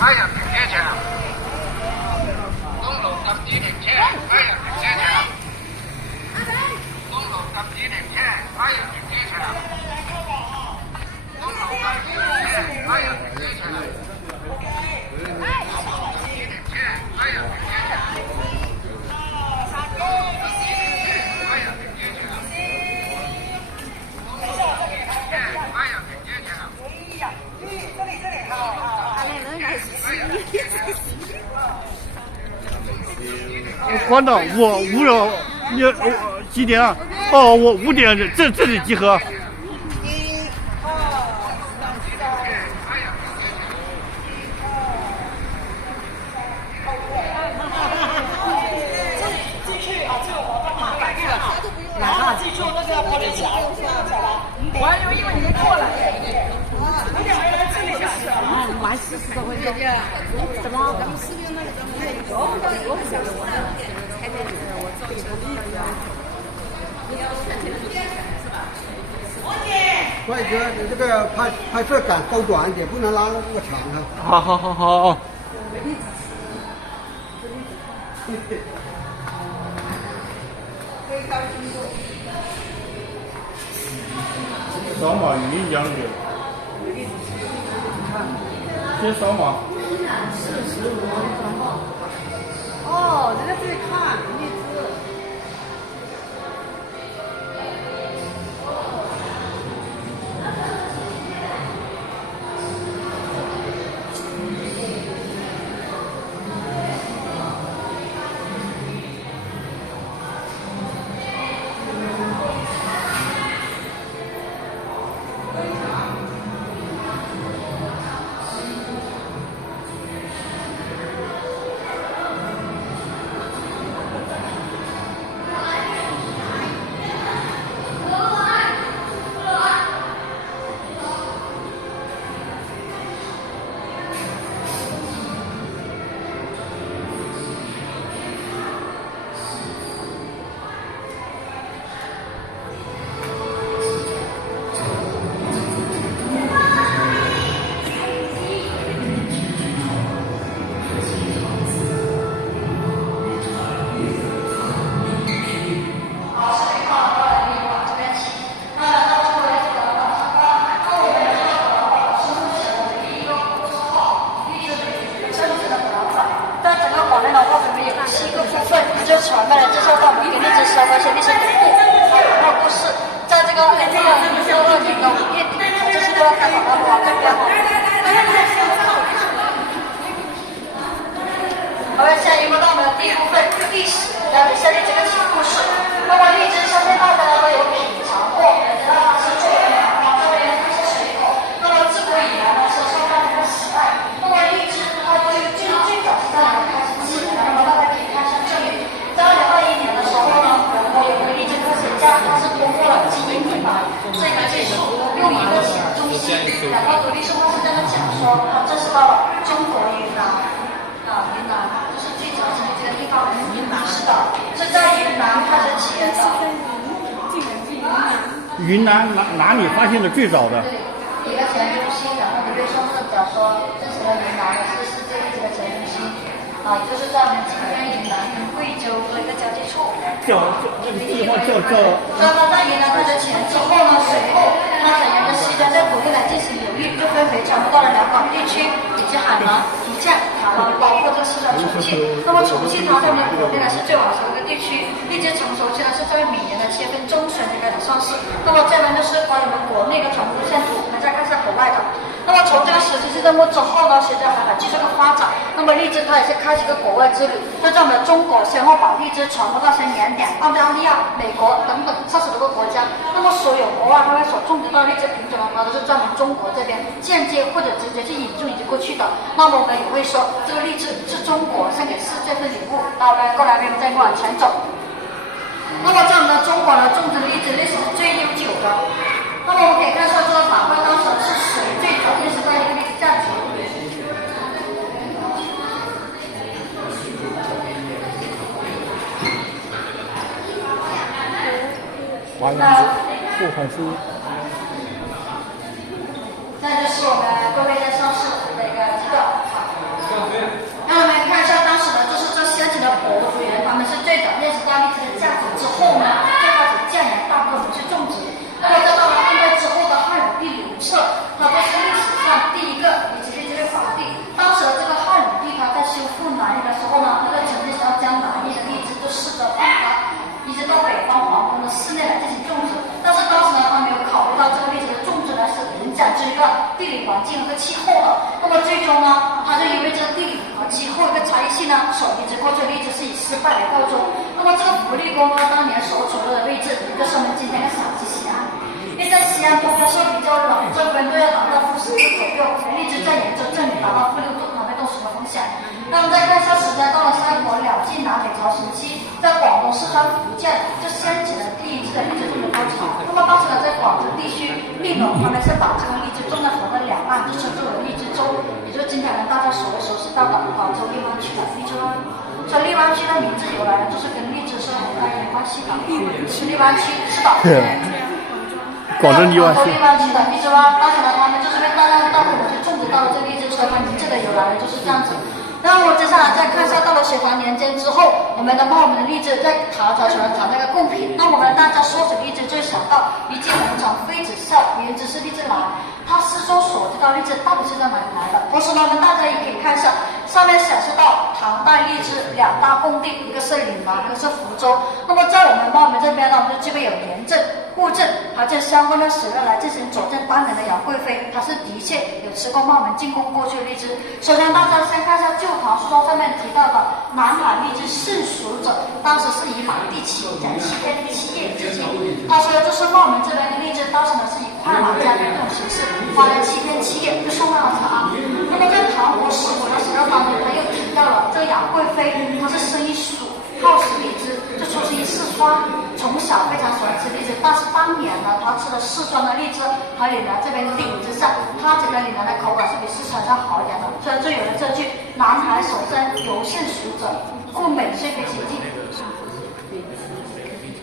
海洋平铁桥，公路禁止停车，海洋平铁桥，公路禁止停车，海洋平铁桥，公路禁止停车，海洋平铁桥，公路禁止停车，海洋平铁桥，公路禁止停车，海洋平铁桥，公路禁止停车，海洋平铁桥。广岛，我几点啊？哦，我5点这里集合。记住那个玻璃桥，我还以为你们过来。你两个人这里就是啊，玩40多回去。怎么？咱们视频那个咱们我很想说，猜对我自己都比较要求。帅哥，你这个拍摄杆收短一点，不能拉那么长啊。好。扫码语音讲解，先扫码。哦，人家这里看荔枝。传媒的介绍到我们给荔枝社会学历史典故文化故事，在这个2022年的5月底，这是都要开访到网站编号。好了，下一步到我们的第一部分历史，了解下列几个小故事。那么荔枝相信大家都有品尝过，它是作为它是水果。那么自古以来呢，是受到人的喜爱。那么荔枝它最早是在哪里开始起的？那么大家可以看一下这里。在2021年的时候呢，我们有个荔枝科学家，他是通过了基因密码这个技术，用一个中西两个独立生物学家的讲说，他证实到了中国云南云南就是最早成立这个地方。云南是的，是在云南开始起源的。云南哪里发现的最早的？对，一个前中心，然后独立生物学家说证实了云南是世界一级的前中心。就是在我们今天云南跟贵州做一个交界处。这个地方叫。那么在云南开始起源之后呢，随后它沿着西边在国内来进行流域，就分别传播到了两广地区以及海南、福建、台湾，包括这个四川重庆。那么重庆它在我们国内呢是最晚熟的一个地区，荔枝成熟期呢是在每年的7月份中旬就开始上市。那么这边就是关于我们国内的传播路线图，我们再看一下国外的。那么从这个17世纪末之后呢，随着海外技术的发展，那么荔枝它也是开启一个国外之旅，就在我们中国先后把荔枝传播到像缅甸、澳大利亚、美国等等30多个国家。那么所有国外它会所种植到荔枝品种的话，都是在我们中国这边间接或者直接去引入以及过去的。那么我们也会说，这个荔枝是中国献给世界的礼物。然后呢，过来我们再往前走。那么在我们的中国呢，种植荔枝历史是最悠久的。那么我们可以看出这个法会当时是谁最早认识到一个荔枝价值？华阳子，不好书。那就是我们各位在上市的一个基调。后呢，就开始建言大课去种植。那么再到了汉代之后的汉武帝刘彻，他就是历史上第一个以及这位皇帝。当时的这个汉武帝他在修复南夷的时候呢，他就曾经想要将南夷的荔枝就试着放开，一直到北方皇宫的室内来进行种植。但是当时呢，他没有考虑到这个荔枝的种植呢是影响这个地理环境和气候的。那么最终呢，他就因为这个地理和气候一个差异性呢，所移植过这个荔枝是以失败来告终。那么这个福利宫呢，当年所处的位置，就是我们今天的陕西西安。因为在西安冬天是比较冷，这温度要达到-10度左右，荔枝在严州这里达到-6度，它会冻死的风险。那我们再看一下时间，到了三国两晋南北朝时期，在广东、四川、福建就掀起了第一次的荔枝种植高潮。那么当时呢，在广州地区，利农他们是把这个荔枝种在河的两岸，就称之为荔枝洲，也就是今天大家所谓熟悉到的广州荔湾区的荔枝湾。所以荔湾区的名字由来呢，就是跟荔枝是很大一点关系的。荔湾区是的。广州荔湾区的荔枝湾，当时呢，他们就是被大量大规模去种植到了这个荔枝，所以它名字的由来就是这样子。那么接下来再看一下，到了隋唐年间之后，我们的荔枝在唐朝成了唐代的贡品。那我们大家说起荔枝，就会想到一进农场妃子笑，言之是荔枝来。它诗中所知道荔枝到底是在哪里来的？同时呢，我们大家也可以看一下，上面显示到唐代荔枝两大贡地，一个是岭南，一个是福州。那么在我们茂名这边呢，我们就具备有严镇、户镇，还有相关的史料来进行佐证。当年的杨贵妃，她是的确有吃过茂名进贡过去的荔枝。首先，大家先看一下旧唐书中上面提到的南海荔枝盛熟者，当时是以满地7讲7天7夜之久。他说的就是茂名这边的荔枝，当时呢是以快马加鞭这种形式，花了7天7夜就送到了长安。那么在唐国史国的史料当中，他又提到了这个杨贵妃，她是生一熟，好食荔枝，就出身于四川，从小非常喜欢吃荔枝。但是当年呢，她吃了四川的荔枝和岭南这边的荔枝之上，她觉得岭南的口感是比四川要好一点的，所以就有了这句“南海首生，犹胜熟者，故美虽非其地”。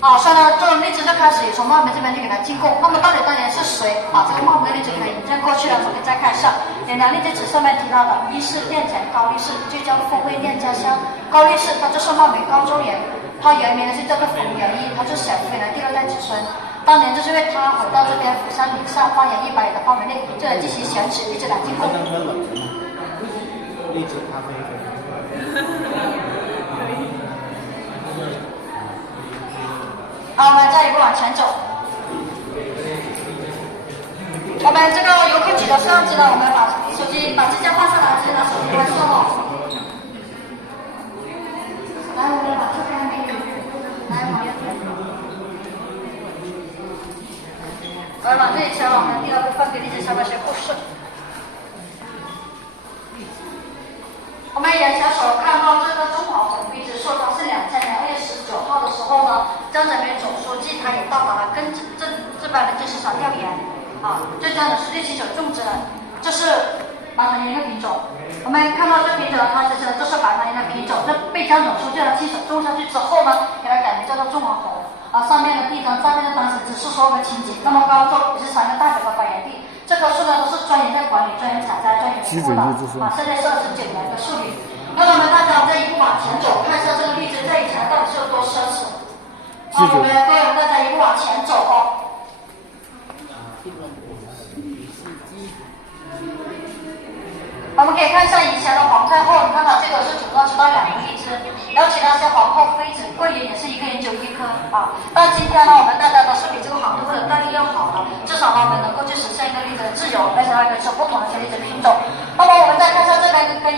所以呢，这种荔枝就开始也从茂名这边就给它进贡。那么到底当年是谁把这个茂名的荔枝给它引进过去的？我们再看一下岭南荔枝纸上面提到的，一是店前高力士，就叫风味念家乡。高力士他就是茂名高州人，他原名呢是叫做冯元一，他是陕西人的第2代子孙。当年就是因为他回到这边釜山岭上方圆100里的范围内，就来进行选取荔枝来进贡。荔枝咖啡。好，我们再一步往前走。我们这个游客举的摄像机呢，我们把手机把支架放上来，直接拿手机拍摄哦。来，我们把这边美女，来往这边。往这里前往我们第2部分给荔枝相关学故事。我们眼前所看到这个中华红荔枝树，它是2000年2月19号的时候呢，江泽民总书记他也到达了跟这边的市场调研最重要的是绿旗手种植的，这是白檀叶的品种。我们看到这品种，它其实就是白檀叶的品种，这被江总书记亲手种下去之后呢，给它改名叫做中华红。上面的地呢，上面的当时只是所有的情景。那么高州也是3个代表的发源地。这棵树呢都是专业在管理、专业采摘、专业维护的现在是29年的树龄。那么我们大家再一步往前走，看一下这个荔枝在以前到底是有多奢侈。我们各位大家一步往前走哦。我们可以看一下以前的皇太后，你看到这个是主要吃到2个荔枝，然后其他些皇后、妃子、贵人也是1个人就1颗但今天呢，我们大家都是比这个皇后的待遇要好的，至少呢我们能够去实现一个荔枝的自由，而且还可以吃不同的荔枝品种。那么我们再看一下这边这个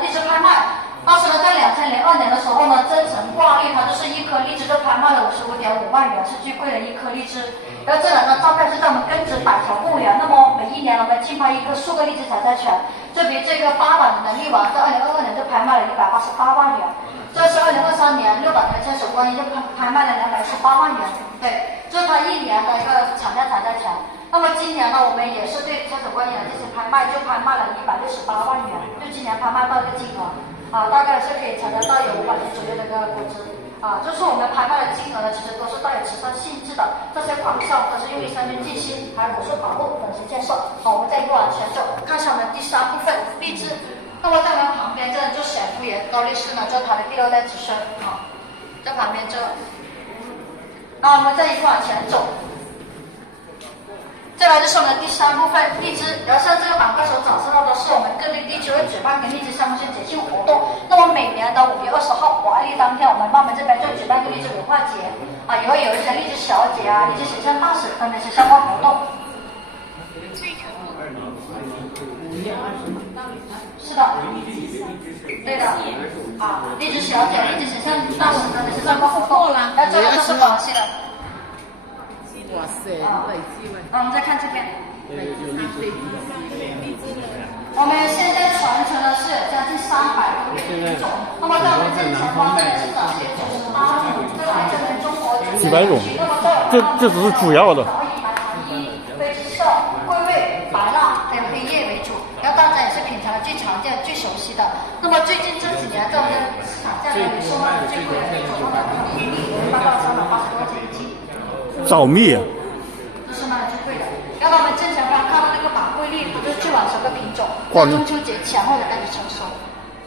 荔枝拍卖。当时呢，在2002年的时候呢，增城挂历它就是1颗荔枝就拍卖了55.5万元，是最贵的1颗荔枝。然后这两张照片是在我们根植百条公园，那么每1年我们竞拍数个荔枝采摘权。这比这个8版的能力王在2022年就拍卖了188万元，这是2023年6版的千手观音就拍卖了218万元。对，这是它1年的一个产量采摘权。那么今年呢，我们也是对千手观音进行拍卖，就拍卖了168万元，就今年拍卖到一个金额。大概是可以采摘到有500斤左右的一个果汁就是我们拍卖的金额呢，其实都是带有慈善性质的，这些款项都是用于3军进心，还有果树保护等些建设。我们再一步往前走，看一下我们第3部分荔枝。那么在我们旁边这就显夫爷高力士呢，就是他的第2代子孙在旁边这那我们再一块往前走。再来就是我们的第3部分荔枝，然后像这个板块所展示到的是我们各地地区会举办跟荔枝相关性节庆活动。那么每年的5月20号国爱荔当天，我们茂名这边就举办个荔枝文化节啊，也会有一些荔枝小姐啊、荔枝形象大使等一些相关活动。是的，对的啊，荔枝小姐、荔枝形象大使等一些相关活动。那这个都是广西的。哇塞，累积了。我们再看这边。我们现在传承的是有将近300多种，那么在我们正前方这边是展示98种，这来自于中国几百种，这只是主要的。以白糖衣、灰之色、桂味、白蜡还有黑叶为主，然后大家也是品尝的最常见、最熟悉的。那么最近这几年，在我们的市场价格里售卖的最贵的一种，那么米达到380多钱一斤。枣蜜。这是卖的最贵的。要到我们正前方看到那个宝桂丽，它就是最晚熟的品种，在中秋节前后才开始成熟。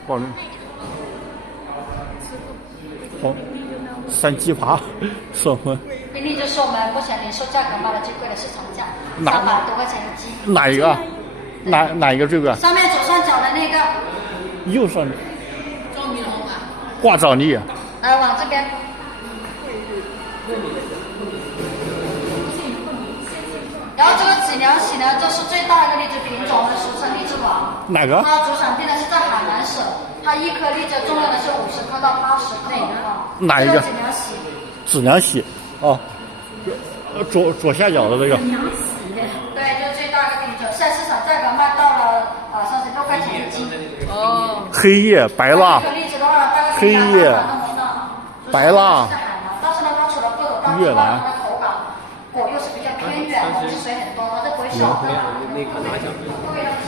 广州。黄山鸡扒双荤。宾利就是我们目前零售价格卖的最贵的市场价，300多块钱一斤。哪一个？哪一个最贵？上面左上角的那个。右上。挂枣粒。来往这边。然后这个脊梁喜呢，这是最大的荔枝品种，我们俗称荔枝王。哪个？它主产地呢是在海南省，它一颗荔枝重量呢是50克到80克啊。哪一个？脊梁喜。脊梁喜，哦，左下角的这个。对，就是最大的品种，现在市场价格卖到了36块钱一斤。哦。黑叶白蜡。一颗荔枝的话，大概黑叶白蜡。但是呢，它除了个头大之外，它的口感果又是比较偏远，汁水很多，它就不会小的。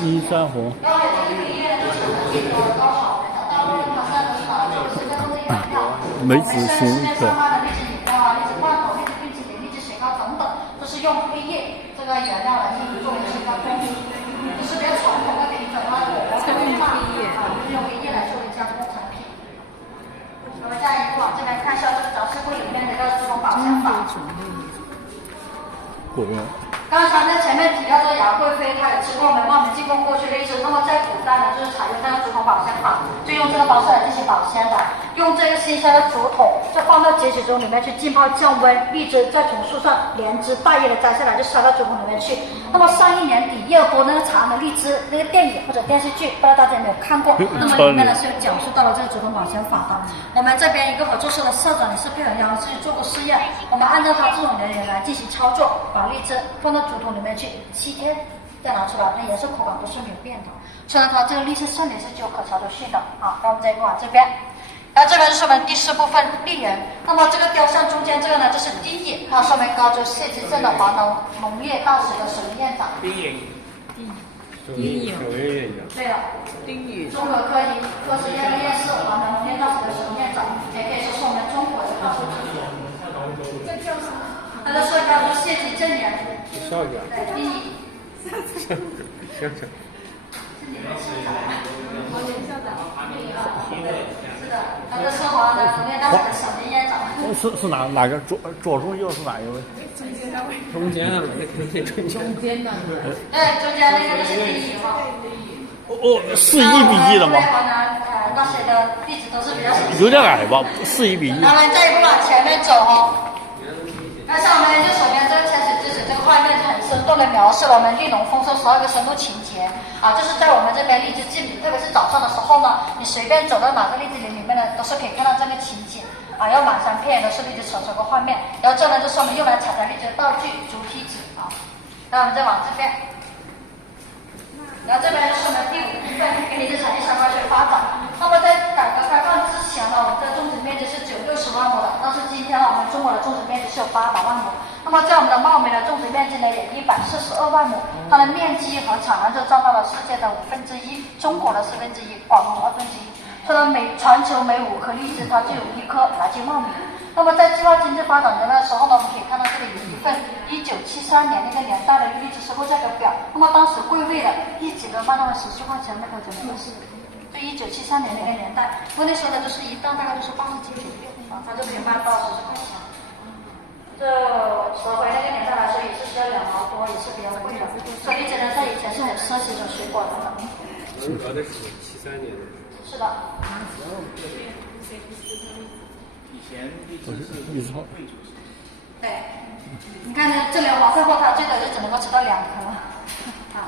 一山红。然后有这个黑叶呢，就产的最多高好，大部分它现在都是拿来做现在都是原料。梅子新可。荔枝饮料啊、荔枝罐头、荔枝冰淇淋、荔枝雪糕等等，都是用黑叶这个原料来进行作为制加工，就是比较传统的品种啊，我们用黑叶啊，就是用黑叶来作为加工产品。我们下一步往这边看一下这个展示柜里面的一个珠峰保鲜法。刚才在前面提到这杨贵妃，她也吃过我们茂名进贡过去的荔枝。那么在古代呢，就是采用这个竹筒保鲜法，就用这个方式来进行保鲜的。用这个新鲜的竹筒，就放到结水中里面去浸泡降温，荔枝再从树上连枝带叶的摘下来，就塞到竹筒里面去。那么上一年底热播那个《长安的荔枝》那个电影或者电视剧，不知道大家有没有看过？那么里面呢是有讲述到了这个竹筒保鲜法的。我们这边一个合作社的社长也是配合央视做过试验，我们按照他这种人员来进行操作，把荔枝放到竹筒里面去7天，再拿出来，那颜色口感都是没有变的。虽然它这个荔枝上面是具有可操作性的啊。那我们再往这边，然后这个就是我们第4部分荔仁。那么这个雕像中间这个呢，就是丁隐，它是我们高州谢集镇的华农业大使的首席院长。丁隐。对了，丁隐。中国科学院院士、华农业大使的首席院长，也可以说是我们中国的大使之一。这叫什么？他的是高州谢集镇人。对，丁隐。是的，他这是华农业大使的首席院长。是哪个左中右是哪一位？中间的。对，中间那个就是丁隐嘛。是1比1的吗？华南那些的地址都是比较有点矮吧，是1比1。那么再一步往前面走哦。那像我们就手边这个千史之子这个画面就很生动的描述了我们绿农丰收12个深度情节啊，就是在我们这边荔枝季里，特别是早上的时候呢，你随便走到哪个荔枝林里面呢，都是可以看到这个情景啊，要满山遍野都是荔枝成熟的画面。然后这呢就是我们用来采摘荔枝的道具竹梯子啊。那我们再往这边。然后这边就是我们第5部分跟荔枝产业相关去发展。那么在改革开放之前呢，我们的种植面积是只有60万亩的，但是今天呢，我们中国的种植面积是有800万亩。那么在我们的茂名的种植面积呢，也142万亩，它的面积和产量就占到了世界的1/5，中国的1/4，广东1/2。所以全球每5颗荔枝，它就有1颗来自茂名。那么在计划经济发展的那时候呢，我们可以看到这里有一份1973年那个年代的荔枝收购价格表。那么当时贵位的一斤都卖到了14块钱，那个真的是。就1973年那个年代，因为那时候呢，就是一担大概就是80斤左右啊，它就可以卖到10块钱。这折回那个年代来说，也是需要2毛多，也是比较贵的。所以荔枝呢，在以前是很奢侈的水果的。文革的是73年的。是的。以前荔枝是贵族。对，你看呢，这里黄色货它最多就只能够吃到2颗。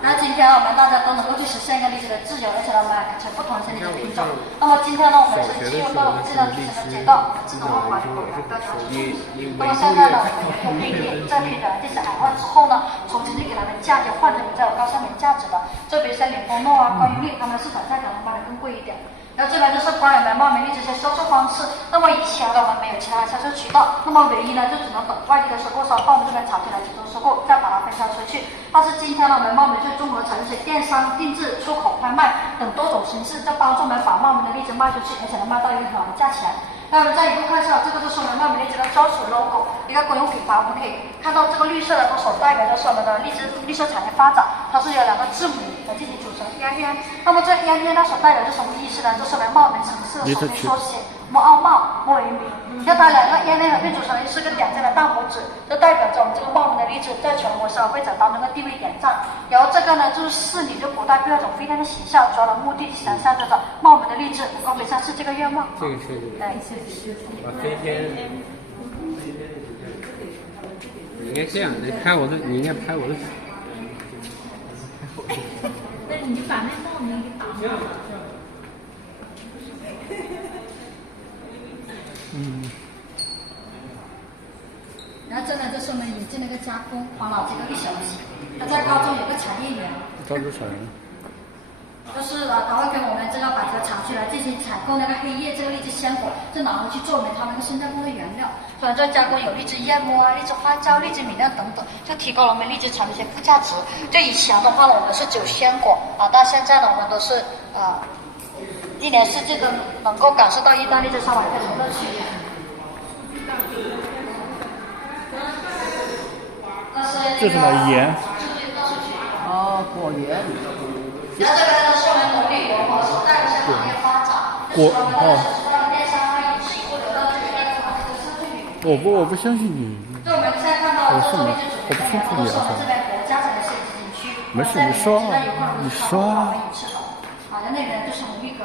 那今天我们大家都能够去实现一个荔枝的自由，而且呢，我们成不同的荔枝品种。那么今天呢，我们是进入到自然提升的阶段，自动化管理我们的条件。那么现在呢，我们用配列这批的历史海外之后呢，重新去给它们价就换成比较有高商品价值的，就比如像领风诺啊、关于绿，它们的市场价格能卖得更贵一点。然后这边就是关于我们茂名荔枝这些销售方式。那么以前呢，我们没有其他的销售渠道，那么唯一呢，就只能等外地的收购商到我们这边产区来集中收购，再把它分销出去。但是今天呢，我们茂名就综合采用一些电商、定制、出口、拍卖等多种形式，在帮助我们把茂名的荔枝卖出去，而且能卖到一个很好的价钱。那我们再一步看一下，这个就是我们茂名荔枝的专属 logo， 一个公用品牌。我们可以看到这个绿色的，它所代表的是我们的荔枝绿色产业发展，它是由2个字母来进行组成烟烟。那么这烟烟它所代表的是什么意思呢？就是我们茂名城市的首字缩写，莫傲茂，莫为名。那它2个烟烟合并组成的是个2家的大拇指，就代表着我们这个茂名的荔枝在全国消费者当中的地位点赞。然后这个呢，就是侍女就古代各种飞天的形象，主要的目的想象着茂名的荔枝能够飞上世这个愿望。这个是把飞天，你应该这样，你应该拍我的手。那你把那茂名给打掉。然后这呢，就是我们引进了一个加工，花了这个1小时。它在高中有个产业园。高中产业。就是它会跟我们这个百合厂区来进行采购那个黑叶这个荔枝鲜果，就拿回去做我们它那个深加工的原料。所以这加工有荔枝燕窝啊、荔枝花椒、荔枝米酿等等，就提高了我们荔枝厂的一些附加值。就以前的话呢，我们是只有鲜果啊，但现在呢，我们都是1年4季都能够感受到意大利这上海非常乐趣。这是什么盐？果园。然后这个呢是我们农旅游和所带的一些行业发展，就是我们的手上的电商啊、饮食物流到这边的话，这个社会旅游。我不相信你。就我们现在看到的这个荔枝主题公园，都是我们这边国家级的县级景区。没事，你说。啊，那那边就是红玉阁。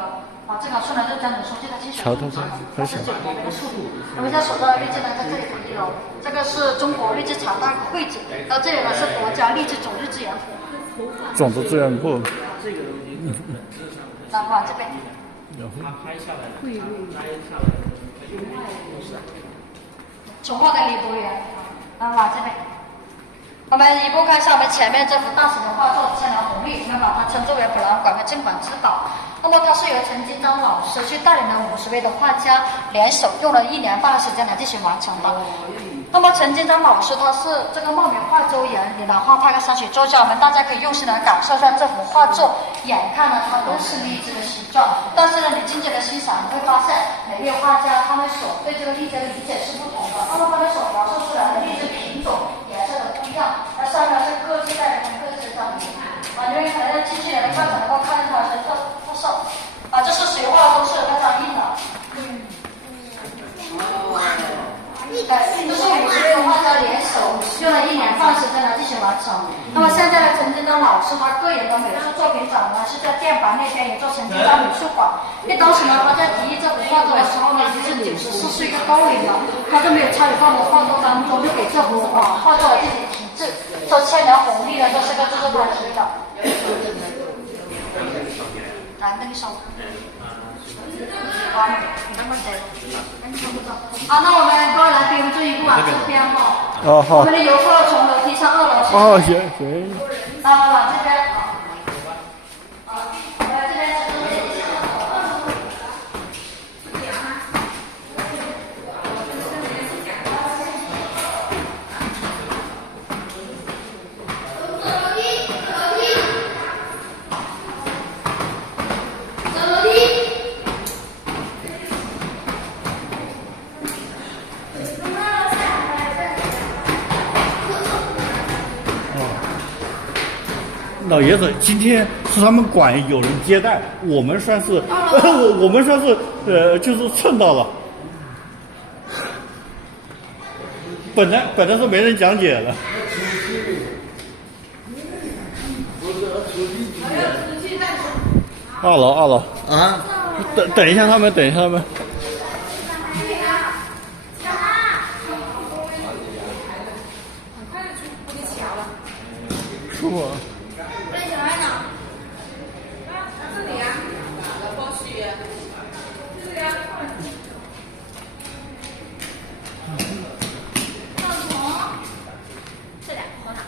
啊，这棵树呢，就江总书记的亲手种植的，它是9年的树。我们现在所到的荔枝呢，在这里1楼，这个是中国荔枝产大会景，然后这里呢是国家荔枝种子资源库。种子资源库。然后这边。从化的李博园，然后这边。我们一步看一下我们前面这幅大型的画作《千年红绿》，我们把它称作为博览馆和镇馆之宝。那么它是由陈金章老师去带领了50位的画家联手，用了1年半的时间来进行完成的。那么陈金章老师他是这个茂名画州人，岭南画派的山水作家，我们大家可以用心的感受一下这幅画作。眼看呢它都是荔枝的形状，但是呢你静静的欣赏，你会发现每位画家他们所对这个荔枝的理解是不同的。那么他们所描述出来的荔枝品种、颜色的不一样，那上面是各自代表各自的章节。因为可能要近距离的观察能够看到它的特色。这是水画，都是有那张印的。这是50位的画家联手，用了1年半时间来进行完成。那么现在的陈金章老师他个人的美术作品展呢，是在电白那边有做陈金章美术馆。因为当时呢他在提议这幅画作的时候呢，已经是94岁一个高龄了，他就没有参与到我们画作当中，就给这幅画作来进行题字。说千年红利呢，这是个就是他提的。来，那个手。好，那我们各位来宾注意往这边哈。哦，好。我们的游客从楼梯上2楼。哦，行。那么往这边。我们这边是老爷子，今天是他们馆有人接待，我们算是，我们算是就是蹭到了。本来是没人讲解的。二楼啊，等一下他们，等一下他们。出我。这俩好拿。